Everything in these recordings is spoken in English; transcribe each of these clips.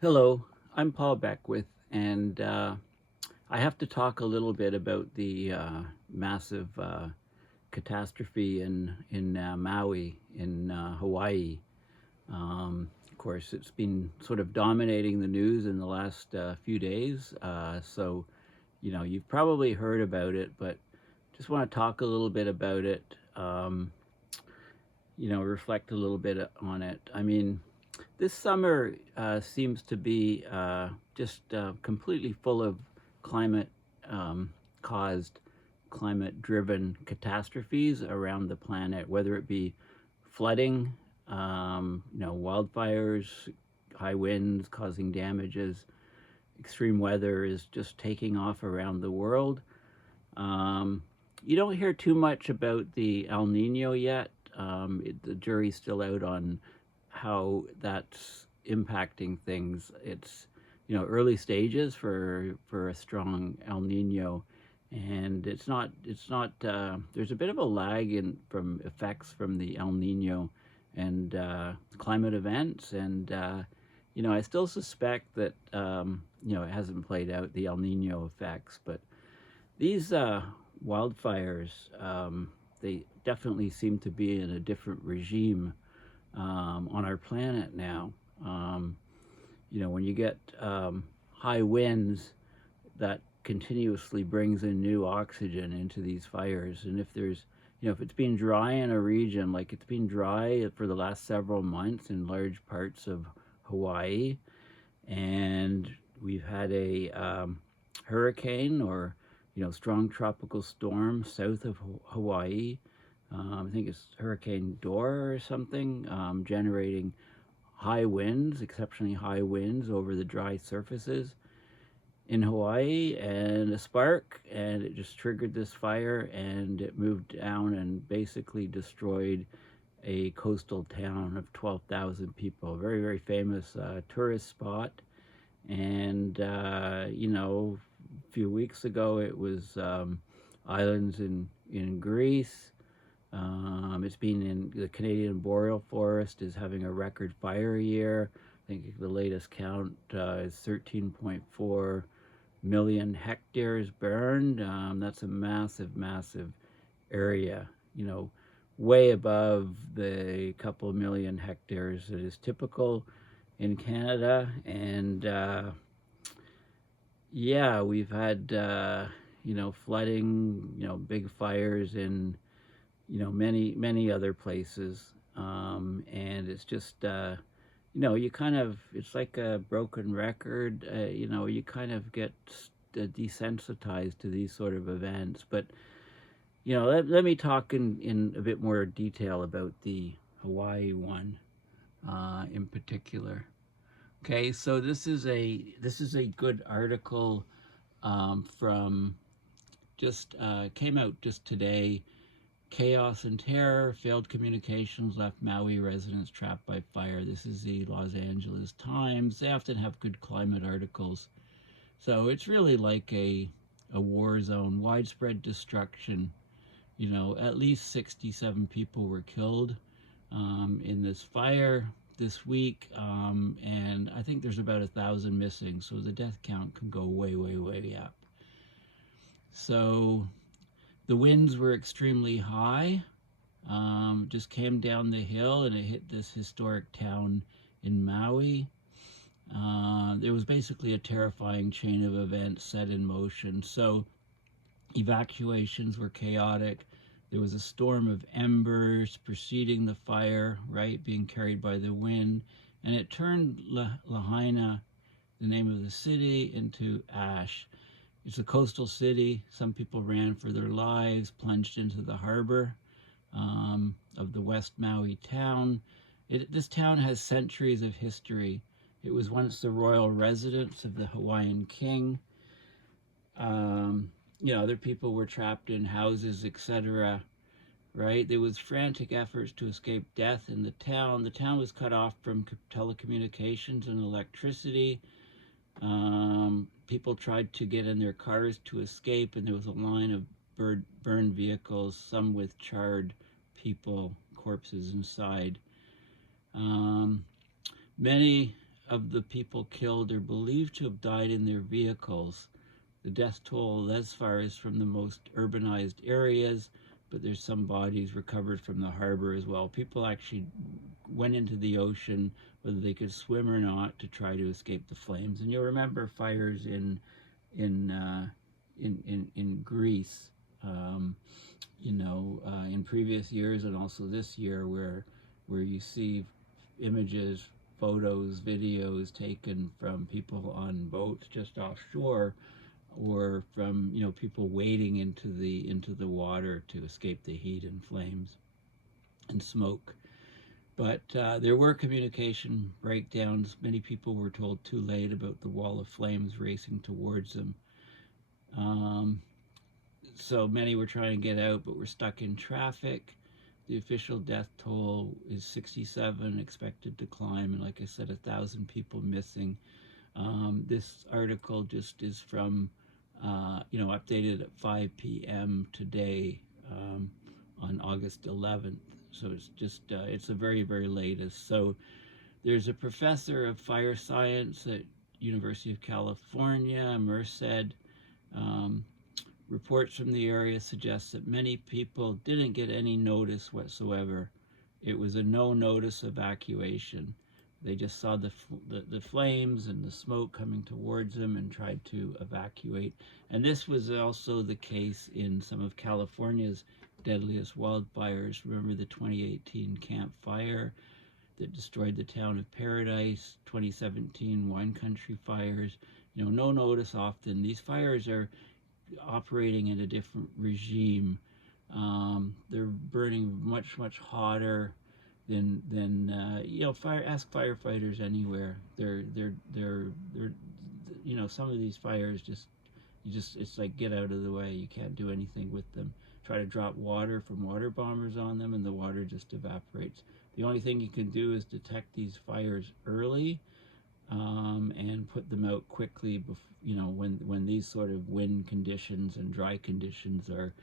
Hello, I'm Paul Beckwith, and I have to talk a little bit about the massive catastrophe in Maui in Hawaii. Of course, it's been sort of dominating the news in the last few days, so you've probably heard about it, but just want to talk a little bit about it. Reflect a little bit on it. I mean, this summer seems to be just completely full of climate caused, climate driven catastrophes around the planet, whether it be flooding, wildfires, high winds causing damages. Extreme weather is just taking off around the world. Um, you don't hear too much about the El Nino yet. The jury's still out on how that's impacting things. It's early stages for a strong El Nino, and it's not. There's a bit of a lag in from effects from the El Nino and climate events, and I still suspect that it hasn't played out the El Nino effects, but these wildfires, they definitely seem to be in a different regime on our planet now. When you get high winds, that continuously brings in new oxygen into these fires. And if it's been dry in a region, like it's been dry for the last several months in large parts of Hawaii, and we've had a hurricane or strong tropical storm south of Hawaii. I think it's Hurricane Dora or something, generating high winds, exceptionally high winds over the dry surfaces in Hawaii, and a spark, and it just triggered this fire, and it moved down and basically destroyed a coastal town of 12,000 people. Very, very famous tourist spot. And, a few weeks ago it was islands in Greece. It's been in the Canadian boreal forest is having a record fire year. I think the latest count is 13.4 million hectares burned. That's a massive, massive area, way above the couple million hectares that is typical in Canada. And yeah, we've had, flooding, big fires in many, many other places. And it's just, it's like a broken record. You kind of get desensitized to these sort of events. But, let me talk in a bit more detail about the Hawaii one in particular. Okay, so this is a good article from just came out just today. Chaos and terror, failed communications left Maui residents trapped by fire. This is the Los Angeles Times. They often have good climate articles. So it's really like a war zone, widespread destruction. At least 67 people were killed in this fire this week, and I think there's about 1,000 missing, so the death count can go way, way, way up. So the winds were extremely high, just came down the hill and it hit this historic town in Maui. There was basically a terrifying chain of events set in motion. So evacuations were chaotic. There was a storm of embers preceding the fire, right, being carried by the wind, and it turned Lahaina, the name of the city, into ash. It's a coastal city. Some people ran for their lives, plunged into the harbor of the West Maui town. This town has centuries of history. It was once the royal residence of the Hawaiian king. Other people were trapped in houses, etc. Right? There was frantic efforts to escape death in the town. The town was cut off from telecommunications and electricity. People tried to get in their cars to escape, and there was a line of burned vehicles, some with charred people, corpses inside. Many of the people killed are believed to have died in their vehicles. The death toll as far is from the most urbanized areas, but there's some bodies recovered from the harbor as well. People actually went into the ocean, whether they could swim or not, to try to escape the flames. And you'll remember fires in Greece, in previous years and also this year, where you see images, photos, videos taken from people on boats just offshore, or from people wading into the water to escape the heat and flames and smoke. But there were communication breakdowns. Many people were told too late about the wall of flames racing towards them. So many were trying to get out but were stuck in traffic. The official death toll is 67, expected to climb, and like I said, 1,000 people missing. This article just is from, updated at 5 p.m. today, on August 11th. So it's just, it's the very, very latest. So there's a professor of fire science at University of California, Merced. Reports from the area suggest that many people didn't get any notice whatsoever. It was a no-notice evacuation. They just saw the flames and the smoke coming towards them and tried to evacuate. And this was also the case in some of California's deadliest wildfires. Remember the 2018 Camp Fire that destroyed the town of Paradise, 2017 Wine Country fires. No notice often. These fires are operating in a different regime. They're burning much hotter than ask firefighters anywhere. They're some of these fires it's like, get out of the way. You can't do anything with them. Try to drop water from water bombers on them and the water just evaporates. The only thing you can do is detect these fires early, and put them out quickly, when these sort of wind conditions and dry conditions are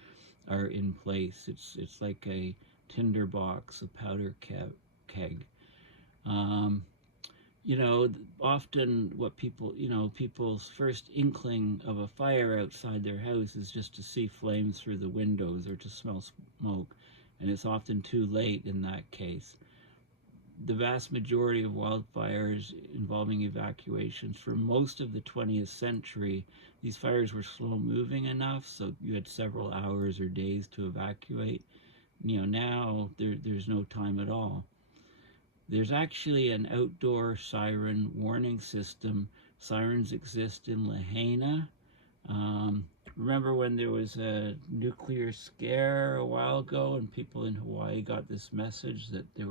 in place. It's like a tinderbox, a powder keg. Often what people's first inkling of a fire outside their house is just to see flames through the windows or to smell smoke, and it's often too late in that case. The vast majority of wildfires involving evacuations for most of the 20th century, these fires were slow moving enough so you had several hours or days to evacuate. Now there's no time at all. There's actually an outdoor siren warning system. Sirens exist in Lahaina. Remember when there was a nuclear scare a while ago and people in Hawaii got this message that there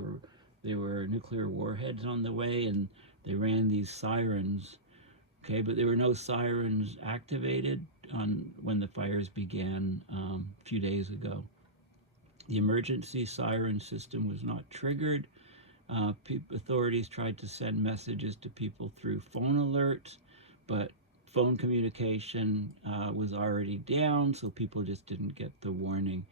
were nuclear warheads on the way, and they ran these sirens. Okay, but there were no sirens activated when the fires began a few days ago. The emergency siren system was not triggered. Authorities tried to send messages to people through phone alerts, but phone communication was already down, so people just didn't get the warning.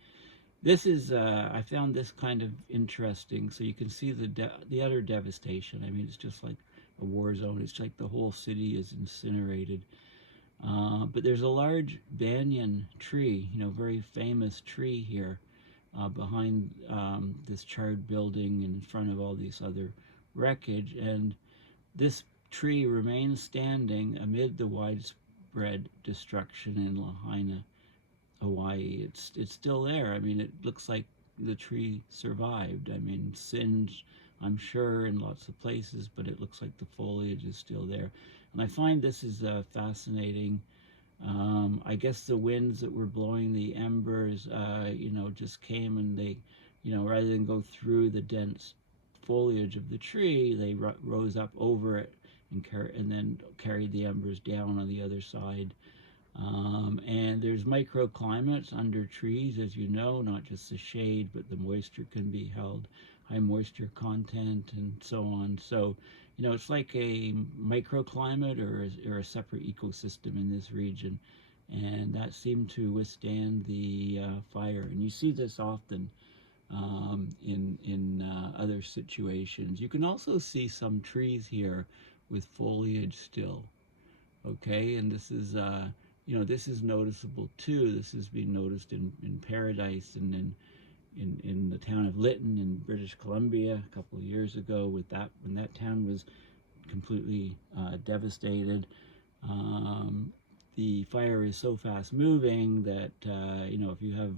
This is, I found this kind of interesting. So you can see the utter devastation. I mean, it's just like a war zone. It's like the whole city is incinerated. But there's a large banyan tree, very famous tree here, behind this charred building and in front of all these other wreckage. And this tree remains standing amid the widespread destruction in Lahaina, Hawaii. It's still there. I mean, it looks like the tree survived. I mean, singed, I'm sure, in lots of places, but it looks like the foliage is still there. And I find this is fascinating. I guess the winds that were blowing the embers, just came and they, rather than go through the dense foliage of the tree, they rose up over it and then carried the embers down on the other side. And there's microclimates under trees, as you know, not just the shade, but the moisture can be held, high moisture content, and so on. So, it's like a microclimate or a separate ecosystem in this region, and that seemed to withstand the fire. And you see this often in other situations. You can also see some trees here with foliage still. Okay, and this is this is noticeable too. This has been noticed in Paradise and in the town of Lytton in British Columbia a couple of years ago, with that when that town was completely devastated. The fire is so fast moving that if you have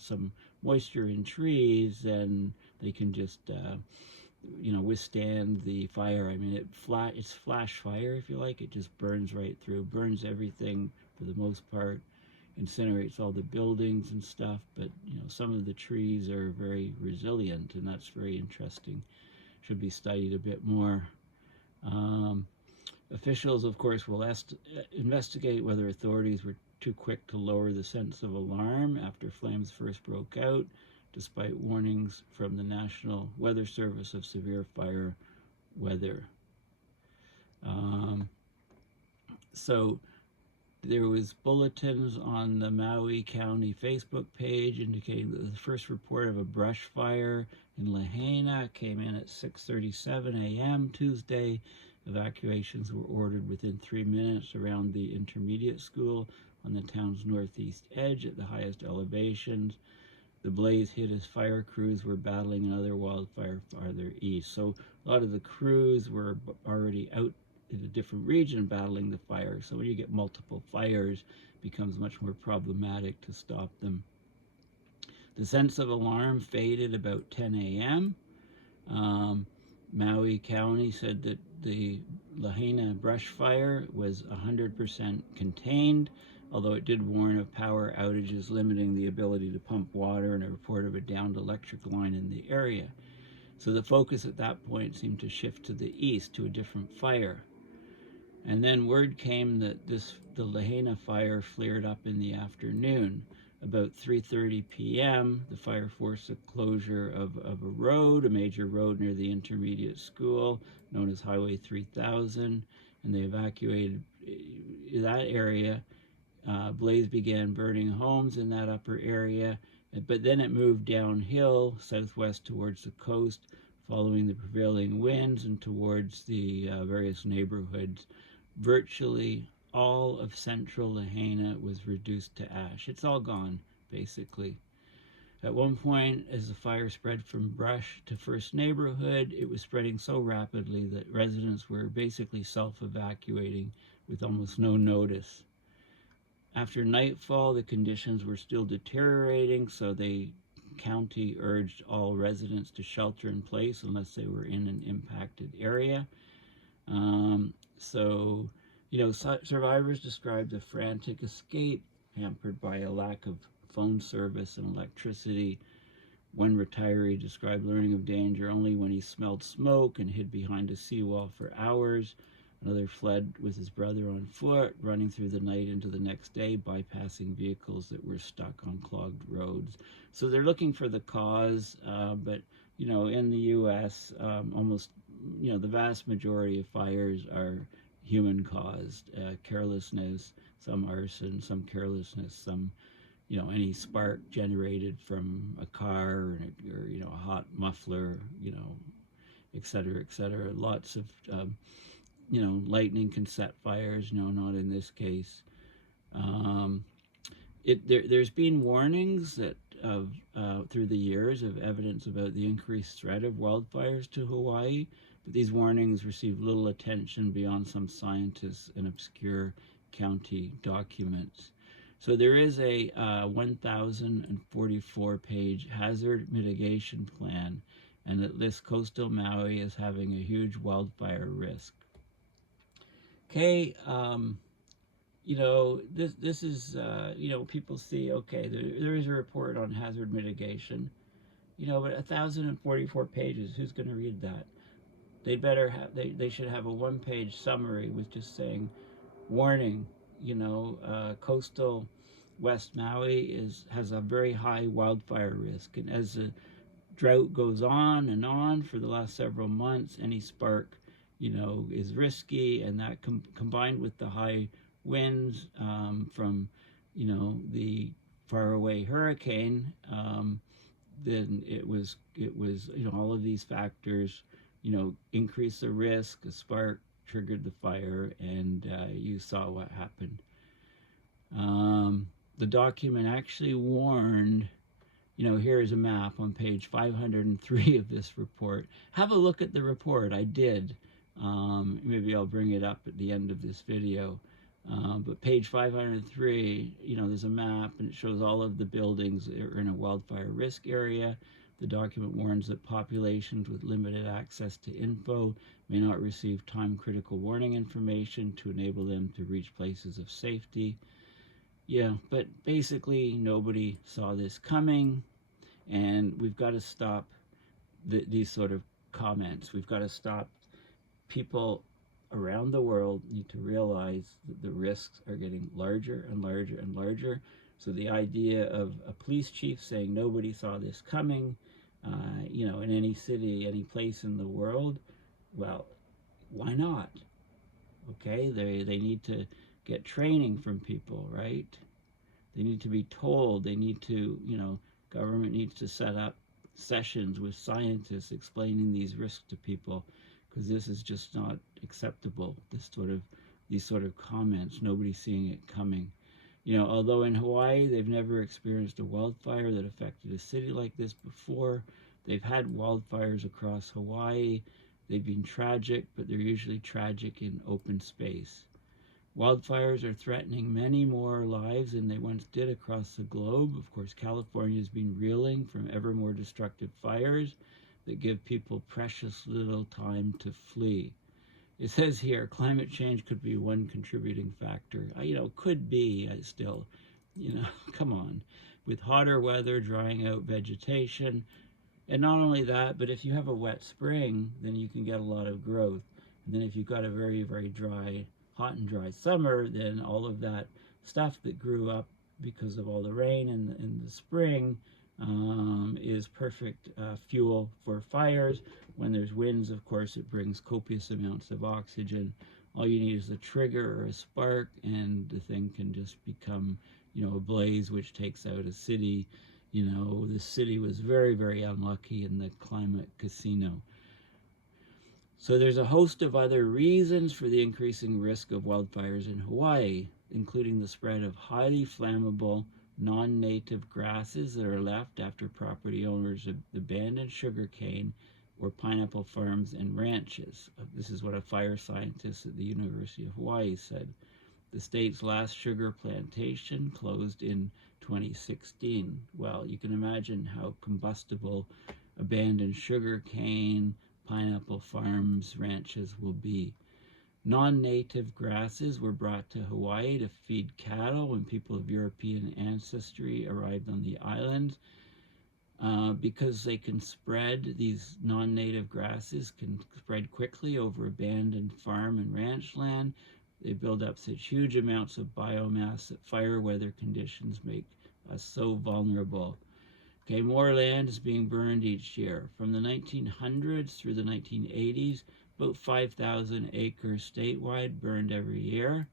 some moisture in trees, then they can just withstand the fire. I mean, it's flash fire, if you like. It just burns right through, burns everything for the most part, incinerates all the buildings and stuff. But some of the trees are very resilient, and that's very interesting. Should be studied a bit more. Officials, of course, will investigate whether authorities were too quick to lower the sense of alarm after flames first broke out, despite warnings from the National Weather Service of severe fire weather. So there was bulletins on the Maui County Facebook page indicating that the first report of a brush fire in Lahaina came in at 6:37 a.m. Tuesday. Evacuations were ordered within 3 minutes around the intermediate school on the town's northeast edge at the highest elevations. The blaze hit as fire crews were battling another wildfire farther east. So a lot of the crews were already out in a different region battling the fire. So when you get multiple fires, it becomes much more problematic to stop them. The sense of alarm faded about 10 a.m. Maui County said that the Lahaina brush fire was 100% contained, although it did warn of power outages limiting the ability to pump water and a report of a downed electric line in the area. So the focus at that point seemed to shift to the east, to a different fire. And then word came that the Lahaina fire flared up in the afternoon. About 3:30 p.m., the fire forced the closure of a road, a major road near the intermediate school, known as Highway 3000, and they evacuated that area. Blaze began burning homes in that upper area, but then it moved downhill, southwest towards the coast, following the prevailing winds and towards the various neighborhoods. Virtually all of central Lahaina was reduced to ash. It's all gone, basically. At one point, as the fire spread from brush to first neighborhood, it was spreading so rapidly that residents were basically self-evacuating with almost no notice. After nightfall, the conditions were still deteriorating, so the county urged all residents to shelter in place unless they were in an impacted area. Survivors described a frantic escape hampered by a lack of phone service and electricity. One retiree described learning of danger only when he smelled smoke and hid behind a seawall for hours. Another fled with his brother on foot, running through the night into the next day, bypassing vehicles that were stuck on clogged roads. So they're looking for the cause, but in the U.S., almost, the vast majority of fires are human-caused, carelessness, some arson, some carelessness, some, any spark generated from a car or a hot muffler, et cetera, et cetera. Lots of, lightning can set fires, not in this case. There's been warnings that through the years of evidence about the increased threat of wildfires to Hawaii, but these warnings received little attention beyond some scientists and obscure county documents. So there is a 1,044-page hazard mitigation plan, and it lists coastal Maui as having a huge wildfire risk. Okay, this is, people see, okay, there is a report on hazard mitigation, but 1,044 pages, who's going to read that? They should have a one-page summary with just saying, warning, coastal West Maui has a very high wildfire risk, and as the drought goes on and on for the last several months, any spark, is risky, and that combined with the high winds from, the faraway hurricane, then it was, all of these factors, increase the risk. A spark triggered the fire, and you saw what happened. The document actually warned, here is a map on page 503 of this report. Have a look at the report. I did. Maybe I'll bring it up at the end of this video. But page 503, there's a map, and it shows all of the buildings that are in a wildfire risk area. The document warns that populations with limited access to info may not receive time-critical warning information to enable them to reach places of safety. Yeah, but basically nobody saw this coming, and we've got to stop these sort of comments. We've got to stop. People around the world need to realize that the risks are getting larger and larger and larger. So the idea of a police chief saying nobody saw this coming, in any city, any place in the world, well, why not? Okay, they need to get training from people, right? They need to be told. They need to, government needs to set up sessions with scientists explaining these risks to people, because this is just not acceptable. These sort of comments, nobody seeing it coming. Although in Hawaii they've never experienced a wildfire that affected a city like this before. They've had wildfires across Hawaii. They've been tragic, but they're usually tragic in open space. Wildfires are threatening many more lives than they once did across the globe. Of course, California has been reeling from ever more destructive fires that give people precious little time to flee. It says here, climate change could be one contributing factor. Could be, still, come on. With hotter weather drying out vegetation, and not only that, but if you have a wet spring, then you can get a lot of growth. And then if you've got a very, very dry, hot and dry summer, then all of that stuff that grew up because of all the rain in the spring is perfect fuel for fires. When there's winds, of course, it brings copious amounts of oxygen. All you need is a trigger or a spark, and the thing can just become, a blaze which takes out a city. The city was very, very unlucky in the climate casino. So there's a host of other reasons for the increasing risk of wildfires in Hawaii, including the spread of highly flammable non-native grasses that are left after property owners abandon sugarcane or pineapple farms and ranches. This is what a fire scientist at the University of Hawaii said. The state's last sugar plantation closed in 2016. Well, you can imagine how combustible abandoned sugarcane, pineapple farms, ranches will be. Non-native grasses were brought to Hawaii to feed cattle when people of European ancestry arrived on the island. Because they can spread, these non-native grasses can spread quickly over abandoned farm and ranch land. They build up such huge amounts of biomass that fire weather conditions make us so vulnerable. Okay, more land is being burned each year. From the 1900s through the 1980s, about 5,000 acres statewide burned every year.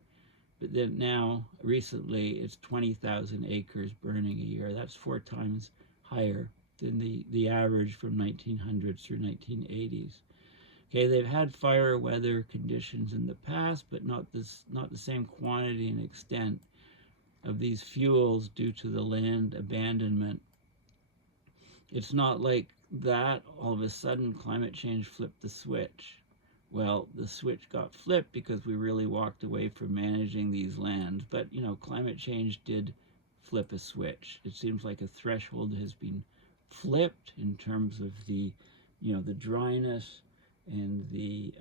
But then now, recently, it's 20,000 acres burning a year. That's 4 times higher than the average from 1900s through 1980s. Okay, they've had fire weather conditions in the past, but not the same quantity and extent of these fuels due to the land abandonment. It's not like that all of a sudden climate change flipped the switch. Well, the switch got flipped because we really walked away from managing these lands. But, climate change did flip a switch. It seems like a threshold has been flipped in terms of the dryness and the,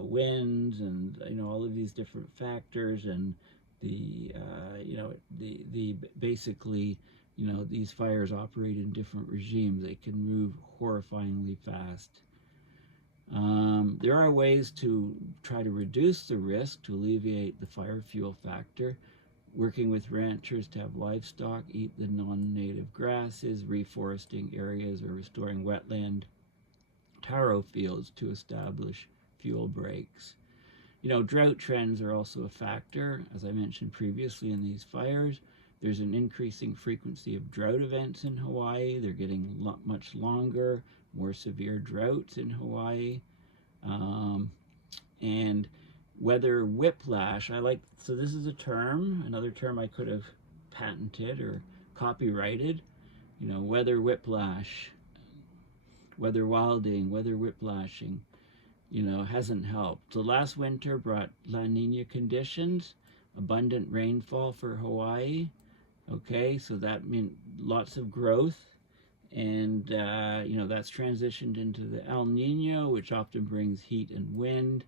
winds and, all of these different factors, and the basically, these fires operate in different regimes. They can move horrifyingly fast. There are ways to try to reduce the risk, to alleviate the fire fuel factor, working with ranchers to have livestock eat the non-native grasses, reforesting areas, or restoring wetland taro fields to establish fuel breaks. Drought trends are also a factor. As I mentioned previously in these fires, there's an increasing frequency of drought events in Hawaii. They're getting much longer, more severe droughts in Hawaii. And weather whiplash. So this is a term, another term I could have patented or copyrighted, weather whiplash, weather wilding, weather whiplashing, hasn't helped. So last winter brought La Nina conditions, abundant rainfall for Hawaii. Okay, so that meant lots of growth. And, that's transitioned into the El Nino, which often brings heat and wind,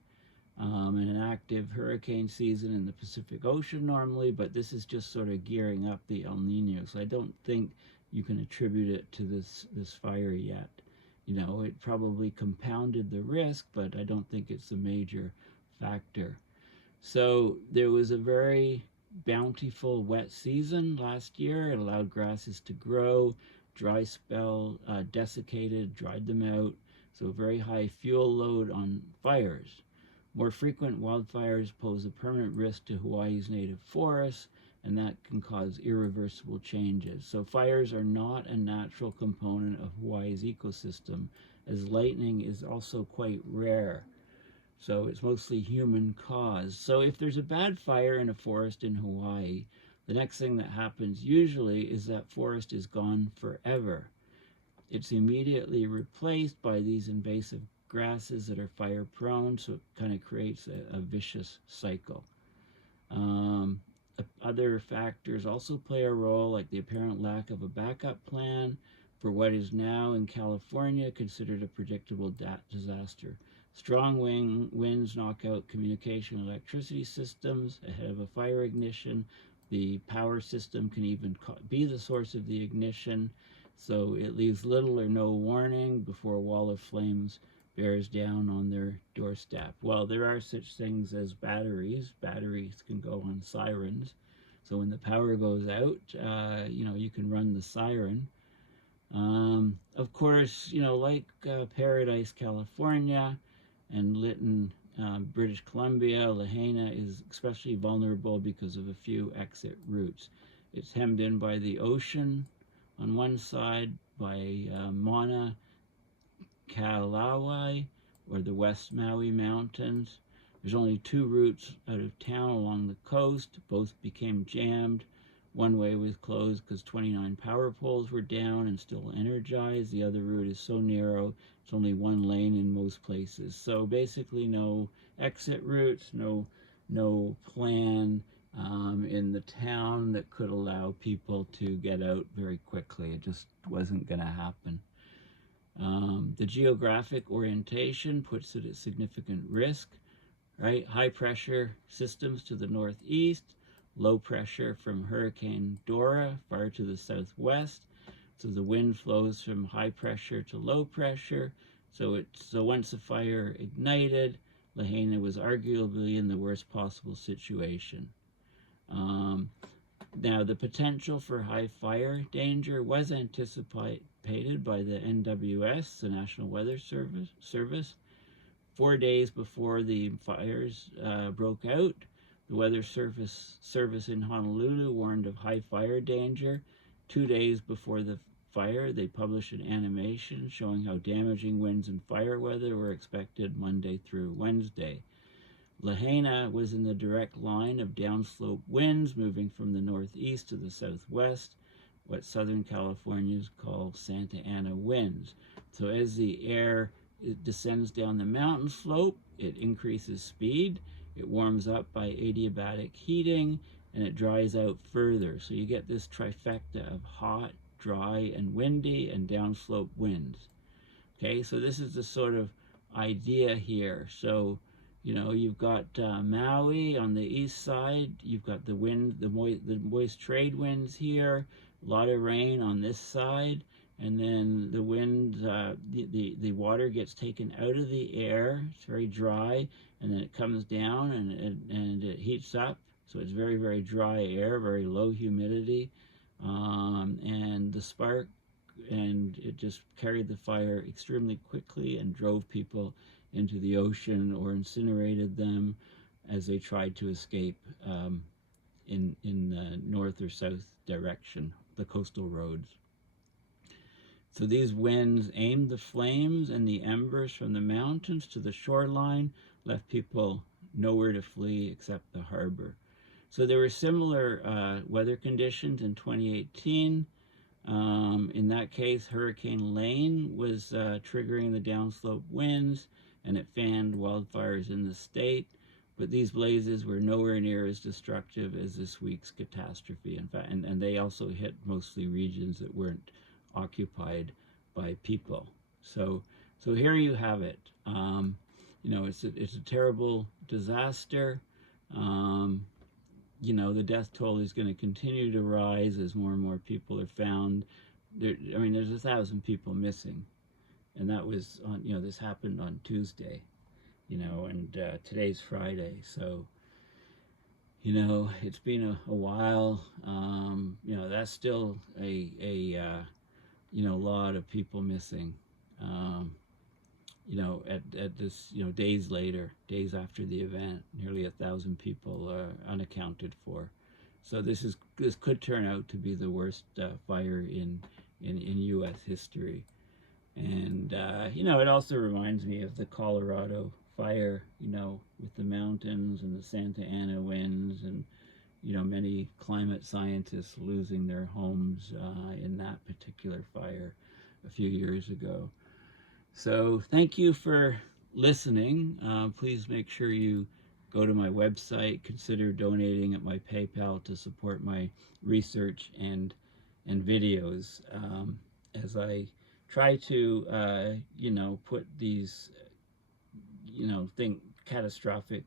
and an active hurricane season in the Pacific Ocean normally, but this is just sort of gearing up the El Nino. So I don't think you can attribute it to this fire yet. It probably compounded the risk, but I don't think it's a major factor. So there was a very bountiful wet season last year. It allowed grasses to grow. Dry spell desiccated, dried them out. So very high fuel load on fires. More frequent wildfires pose a permanent risk to Hawaii's native forests, and that can cause irreversible changes. So fires are not a natural component of Hawaii's ecosystem, as lightning is also quite rare. So it's mostly human caused. So if there's a bad fire in a forest in Hawaii, the next thing that happens usually is that forest is gone forever. It's immediately replaced by these invasive grasses that are fire prone, so it kind of creates a vicious cycle. Other factors also play a role, like the apparent lack of a backup plan for what is now in California considered a predictable disaster. Strong winds knock out communication and electricity systems ahead of a fire ignition. The power system can even be the source of the ignition, so it leaves little or no warning before a wall of flames bears down on their doorstep. Well, there are such things as batteries. Batteries can go on sirens. So when the power goes out, you can run the siren. Of course, like Paradise, California, and Lytton, British Columbia, Lahaina is especially vulnerable because of a few exit routes. It's hemmed in by the ocean on one side, by Mauna Kalawai, or the West Maui Mountains. There's only 2 routes out of town along the coast. Both became jammed. One way was closed because 29 power poles were down and still energized. The other route is so narrow, it's only 1 lane in most places. So basically no exit routes, no plan in the town that could allow people to get out very quickly. It just wasn't going to happen. The geographic orientation puts it at significant risk, right? High pressure systems to the northeast, low pressure from Hurricane Dora far to the southwest. So the wind flows from high pressure to low pressure. So once the fire ignited, Lahaina was arguably in the worst possible situation. Now, the potential for high fire danger was anticipated by the NWS, the National Weather Service. 4 days before the fires broke out, the Weather Service in Honolulu warned of high fire danger. 2 days before the fire, they published an animation showing how damaging winds and fire weather were expected Monday through Wednesday. Lahaina was in the direct line of downslope winds moving from the northeast to the southwest, what Southern Californians call Santa Ana winds. So as the air descends down the mountain slope, it increases speed, it warms up by adiabatic heating, and it dries out further. So you get this trifecta of hot, dry, and windy, and downslope winds. Okay, so this is the sort of idea here. So you've got Maui on the east side. You've got the moist trade winds here. A lot of rain on this side, and then the wind, the water gets taken out of the air. It's very dry, and then it comes down and it heats up. So it's very, very dry air, very low humidity, and the spark, and it just carried the fire extremely quickly and drove people into the ocean or incinerated them as they tried to escape in the north or south direction, the coastal roads. So these winds aimed the flames and the embers from the mountains to the shoreline, left people nowhere to flee except the harbor. So there were similar weather conditions in 2018. In that case, Hurricane Lane was triggering the downslope winds, and it fanned wildfires in the state. But these blazes were nowhere near as destructive as this week's catastrophe. In fact, and they also hit mostly regions that weren't occupied by people. So here you have it. It's a terrible disaster. The death toll is going to continue to rise as more and more people are found. There's 1,000 people missing, and that was on, this happened on Tuesday, and today's Friday. So, it's been a while. That's still a lot of people missing. At this, days after the event, nearly 1,000 people are unaccounted for. So this could turn out to be the worst fire in U.S. history. And it also reminds me of the Colorado fire, with the mountains and the Santa Ana winds, and many climate scientists losing their homes in that particular fire a few years ago. So thank you for listening. Please make sure you go to my website, consider donating at my PayPal to support my research and videos as I try to put these catastrophic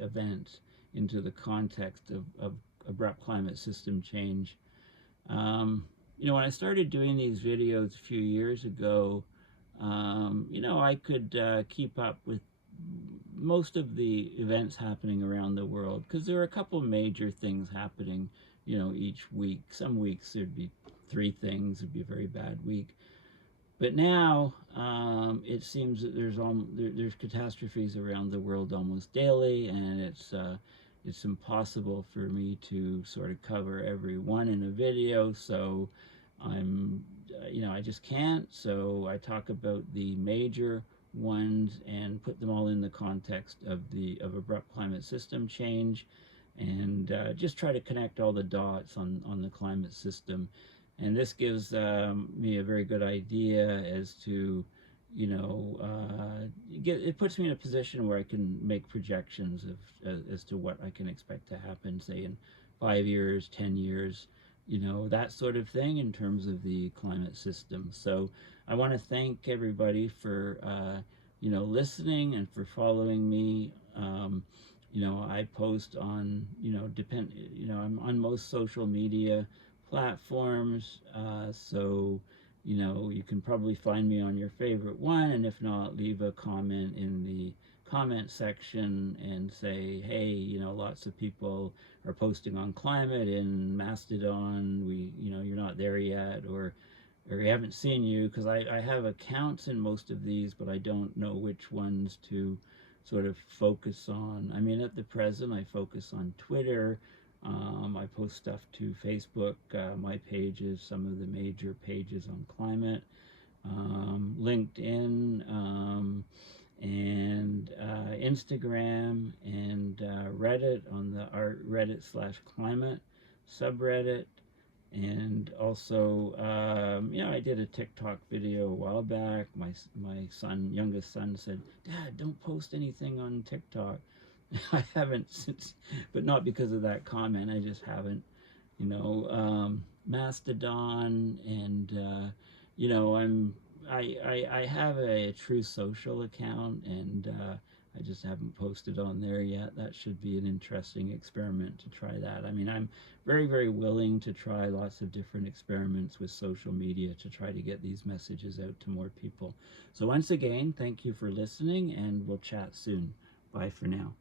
events into the context of abrupt climate system change. When I started doing these videos a few years ago, I could keep up with most of the events happening around the world, because there are a couple major things happening, each week. Some weeks there'd be 3 things. It'd be a very bad week. But now it seems that there's catastrophes around the world almost daily, and it's impossible for me to sort of cover every one in a video. So I just can't. So I talk about the major ones and put them all in the context of abrupt climate system change, and just try to connect all the dots on the climate system. And this gives me a very good idea as to, it puts me in a position where I can make projections as to what I can expect to happen, say in 5 years, 10 years, that sort of thing in terms of the climate system. So I want to thank everybody for, listening and for following me. I post on, I'm on most social media platforms, so you can probably find me on your favorite one, and if not, leave a comment in the comment section and say, hey, lots of people are posting on climate in Mastodon, you're not there yet, or we haven't seen you, because I have accounts in most of these, but I don't know which ones to sort of focus on. At the present, I focus on Twitter. I post stuff to Facebook, my pages, some of the major pages on climate, LinkedIn, and Instagram, and Reddit on the Reddit/climate subreddit. And also, I did a TikTok video a while back. My youngest son said, "Dad, don't post anything on TikTok." I haven't since, but not because of that comment. I just haven't, Mastodon, and I have a True Social account, and I just haven't posted on there yet. That should be an interesting experiment to try that. I'm very, very willing to try lots of different experiments with social media to try to get these messages out to more people. So once again, thank you for listening, and we'll chat soon. Bye for now.